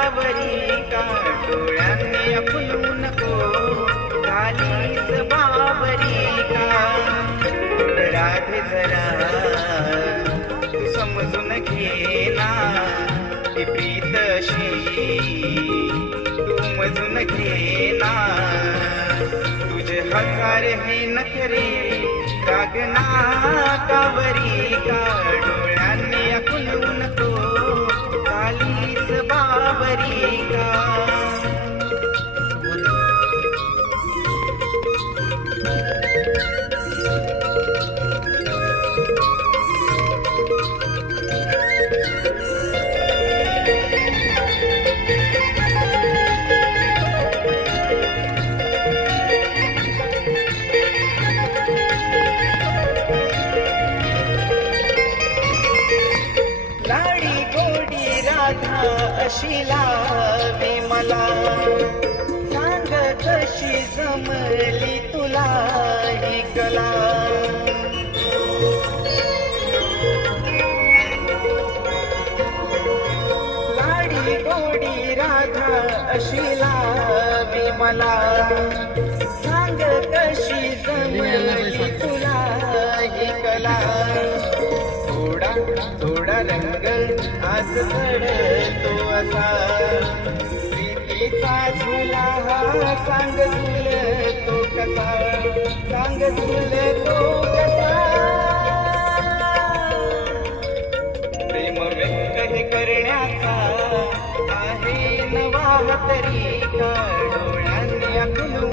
cowrie का डोळ्यांनी फुलवू नको झालीस बावरी का राधे जरा तू समजून घे ना ती प्रीत अशी तू समजून घे ना तुझे हजार हे नखरे कागना कावरी का डोळ्यांनी फुलवू नको झालीस बावरी का लाडी गोडी राधा अशी लावी मला सांग कशी जमली तुला ही कला लाडी गोडी राधा अशी लावी मला सांग कशी जमली तुला ही कला थोडा थोडा रंग आज चढतो असा प्रीतीचा झुला हा सांग झुलतो कसा सांग झुलतो कसा प्रेम व्यक्त हे करण्याचा आहे नवा तरी का डोळ्यांनी आखून